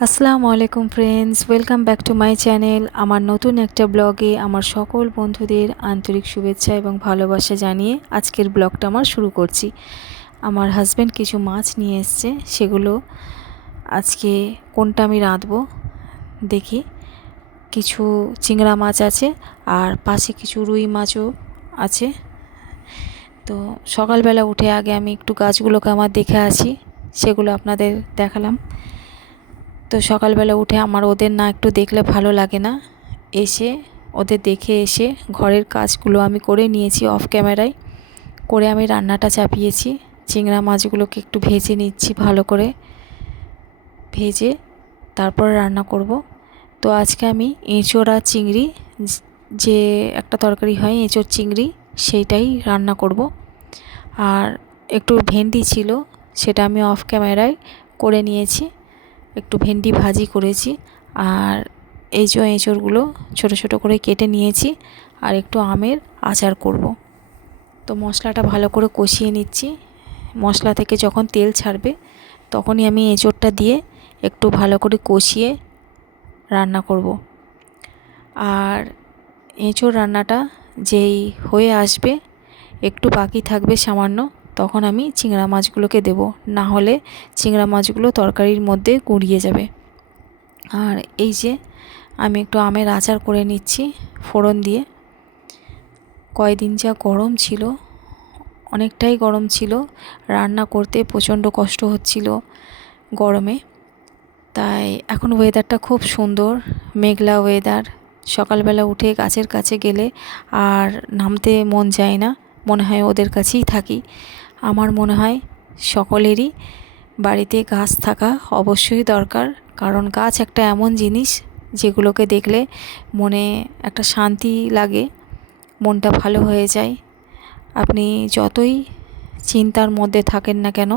আসসালামু আলাইকুম friends, welcome back to my channel. আমার নতুন একটা ব্লগে আমার সকল বন্ধুদের আন্তরিক শুভেচ্ছা এবং ভালোবাসা জানিয়ে আজকের ব্লগটা আমার শুরু করছি। আমার হাজব্যান্ড কিছু মাছ নিয়ে এসছে, সেগুলো আজকে কোনটা আমি রাঁধবো দেখি। কিছু চিংড়া মাছ আছে আর পাশে কিছু রুই মাছও আছে। তো সকালবেলা উঠে আগে আমি একটু গাছগুলোকে আমার দেখে আসি, সেগুলো আপনাদের দেখালাম। তো সকালবেলা উঠে আমার ওদের না একটু দেখলে ভালো লাগে না। এসে ওদের দেখে এসে ঘরের কাজগুলো আমি করে নিয়েছি অফ ক্যামেরায়। করে আমি রান্নাটা চাপিয়েছি। চিংড়া মাছগুলোকে একটু ভেজে নিচ্ছি, ভালো করে ভেজে তারপর রান্না করব। তো আজকে আমি এঁচোড় আর চিংড়ি, যে একটা তরকারি হয় এঁচোড় চিংড়ি, সেইটাই রান্না করব। আর একটু ভেন্ডি ছিল, সেটা আমি অফ ক্যামেরায় করে নিয়েছি। একটু ভেন্ডি ভাজি করেছি। আর এই যে এঁচোড়গুলো ছোটো ছোটো করে কেটে নিয়েছি। আর একটু আমের আচার করব। তো মশলাটা ভালো করে কষিয়ে নিচ্ছি। মশলা থেকে যখন তেল ছাড়বে তখনই আমি এঁচোড়টা দিয়ে একটু ভালো করে কষিয়ে রান্না করব। আর এঁচোড় রান্নাটা যেই হয়ে আসবে, একটু বাকি থাকবে সামান্য, তখন আমি চিংড়া মাছগুলোকে দেব, না হলে চিংড়া মাছগুলো তরকারির মধ্যে গুঁড়িয়ে যাবে। আর এই যে আমি একটু আমের আচার করে নিচ্ছি ফোড়ন দিয়ে। কয়দিন যা গরম ছিল, অনেকটাই গরম ছিল, রান্না করতে প্রচণ্ড কষ্ট হচ্ছিল গরমে। তাই এখন ওয়েদারটা খুব সুন্দর, মেঘলা ওয়েদার। সকালবেলা উঠে গাছের কাছে গেলে আর নামতে মন যায় না, মনে হয় ওদের কাছেই থাকি। আমার মনে হয় সকলেরই বাড়িতে গাছ থাকা অবশ্যই দরকার, কারণ গাছ একটা এমন জিনিস যেগুলোকে দেখলে মনে একটা শান্তি লাগে, মনটা ভালো হয়ে যায়। আপনি যতই চিন্তার মধ্যে থাকেন না কেন,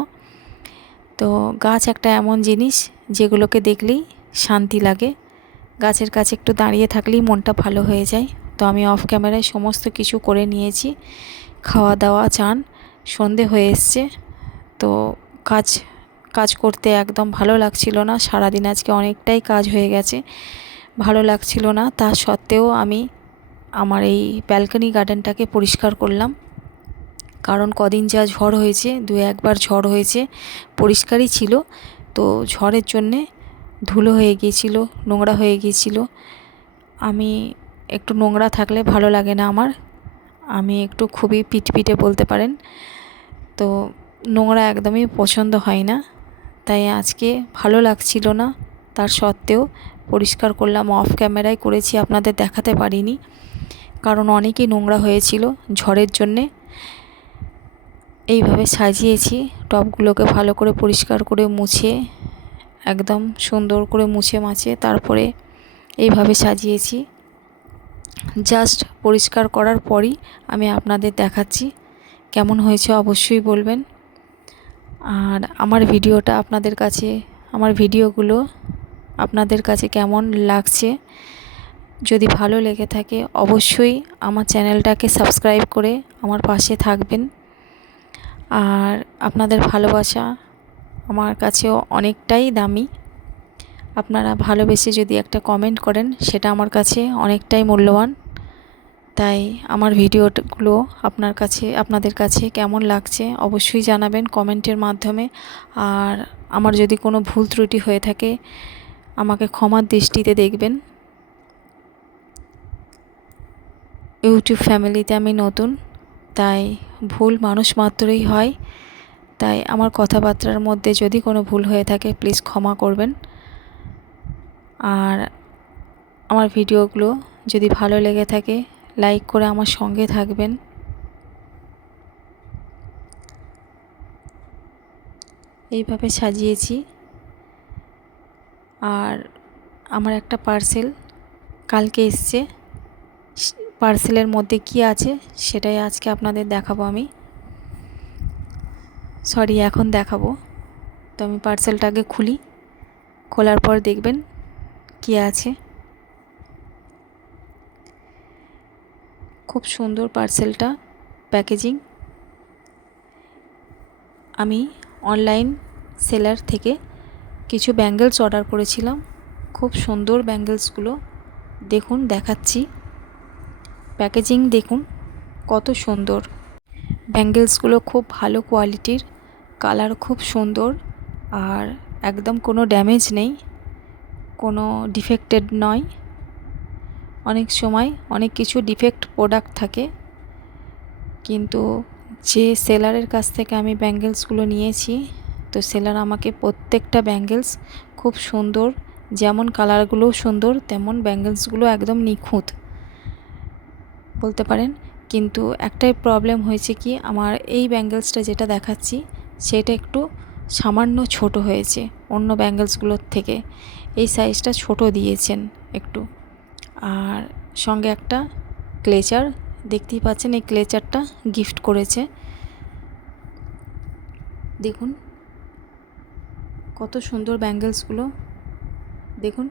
তো গাছ একটা এমন জিনিস যেগুলোকে দেখলেই শান্তি লাগে। গাছের কাছে একটু দাঁড়িয়ে থাকলেই মনটা ভালো হয়ে যায়। তো আমি অফ ক্যামেরায় সমস্ত কিছু করে নিয়েছি, খাওয়া দাওয়া, চান, সন্ধে হয়ে এসছে। তো কাজ কাজ করতে একদম ভালো লাগছিল না। সারাদিন আজকে অনেকটাই কাজ হয়ে গেছে, ভালো লাগছিল না। তা সত্ত্বেও আমি আমার এই ব্যালকনি গার্ডেনটাকে পরিষ্কার করলাম, কারণ কদিন যা ঝড় হয়েছে, দু একবার ঝড় হয়েছে, পরিষ্কারই ছিল। তো ঝড়ের জন্যে ধুলো হয়ে গিয়েছিল, নোংরা হয়ে গিয়েছিল। আমি একটু নোংরা থাকলে ভালো লাগে না আমার, আমি একটু খুবই পিটপিটে বলতে পারেন। তো নোংরা একদমই পছন্দ হয় না, তাই আজকে ভালো লাগছিল না। তার সত্ত্বেও পরিষ্কার করলাম, অফ ক্যামেরায় করেছি, আপনাদের দেখাতে পারিনি, কারণ অনেকই নোংরা হয়েছিল ঝড়ের জন্যে। এইভাবে সাজিয়েছি টবগুলোকে, ভালো করে পরিষ্কার করে মুছে, একদম সুন্দর করে মুছে মাছে তারপরে এইভাবে সাজিয়েছি। জাস্ট পরিষ্কার করার পরই আমি আপনাদের দেখাচ্ছি, কেমন হয়েছে অবশ্যই বলবেন। আর আমার ভিডিওটা আপনাদের কাছে, আমার ভিডিওগুলো আপনাদের কাছে কেমন লাগছে, যদি ভালো লেগে থাকে অবশ্যই আমার চ্যানেলটাকে সাবস্ক্রাইব করে আমার পাশে থাকবেন। আর আপনাদের ভালোবাসা আমার কাছেও অনেকটাই দামি। আপনারা ভালোবেসে যদি একটা কমেন্ট করেন, সেটা আমার কাছে অনেকটাই মূল্যবান। তাই আমার ভিডিওগুলো আপনাদের কাছে কেমন লাগছে অবশ্যই জানাবেন কমেন্টের মাধ্যমে। আর আমার যদি কোনো ভুল ত্রুটি হয়ে থাকে আমাকে ক্ষমার দৃষ্টিতে দেখবেন। ইউটিউব ফ্যামিলিতে আমি নতুন, তাই ভুল মানুষ মাত্রই হয়। তাই আমার কথাবার্তার মধ্যে যদি কোনো ভুল হয়ে থাকে প্লিজ ক্ষমা করবেন। আর আমার ভিডিওগুলো যদি ভালো লেগে থাকে লাইক করে আমার সঙ্গে থাকবেন। এইভাবে সাজিয়েছি। আর আমার একটা পার্সেল কালকে এসছে, পার্সেলের মধ্যে কি আছে সেটাই আজকে আপনাদের দেখাবো। এখন দেখাবো। তো আমি পার্সেলটাকে খুলি, খোলার পর দেখবেন কি আছে। খুব সুন্দর পার্সেলটা, প্যাকেজিং। আমি অনলাইন সেলার থেকে কিছু ব্যাঙ্গেলস অর্ডার করেছিলাম, খুব সুন্দর ব্যাঙ্গেলসগুলো। দেখুন দেখাচ্ছি, প্যাকেজিং দেখুন কত সুন্দর। ব্যাঙ্গেলসগুলো খুব ভালো কোয়ালিটির, কালার খুব সুন্দর, আর একদম কোনো ড্যামেজ নেই, কোনো ডিফেক্টেড নয়। অনেক সময় অনেক কিছু ডিফেক্ট প্রোডাক্ট থাকে, কিন্তু যে সেলারের কাছ থেকে আমি ব্যাঙ্গেলসগুলো নিয়েছি, তো সেলার আমাকে প্রত্যেকটা ব্যাঙ্গেলস খুব সুন্দর, যেমন কালারগুলোও সুন্দর তেমন ব্যাঙ্গেলসগুলো একদম নিখুঁত বলতে পারেন। কিন্তু একটাই প্রবলেম হয়েছে কি, আমার এই ব্যাঙ্গেলসটা যেটা দেখাচ্ছি সেটা একটু সামান্য ছোট হয়েছে অন্য ব্যাঙ্গেলসগুলোর থেকে। এই সাইজটা ছোট দিয়েছেন একটু। আর সঙ্গে একটা ক্লেচার, দেখতেই পাচ্ছেন এই ক্লেচারটা গিফট করেছে। দেখুন কত সুন্দর ব্যাঙ্গেলসগুলো। দেখুন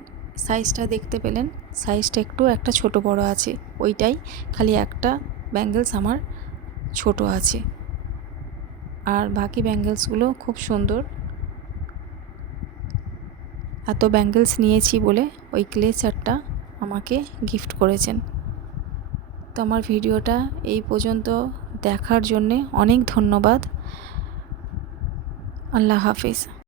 সাইজটা দেখতে পেলেন, সাইজটা একটু একটা ছোট বড় আছে, ওইটাই খালি একটা ব্যাঙ্গেলস আমার ছোট আছে, আর বাকি ব্যাঙ্গেলসগুলো খুব সুন্দর। এত ব্যাঙ্গেলস নিয়েছি বলে ওই ক্লেচারটা আমাকে গিফট করেছেন। তো আমার ভিডিওটা এই পর্যন্ত দেখার জন্যে অনেক ধন্যবাদ। আল্লাহ হাফিজ।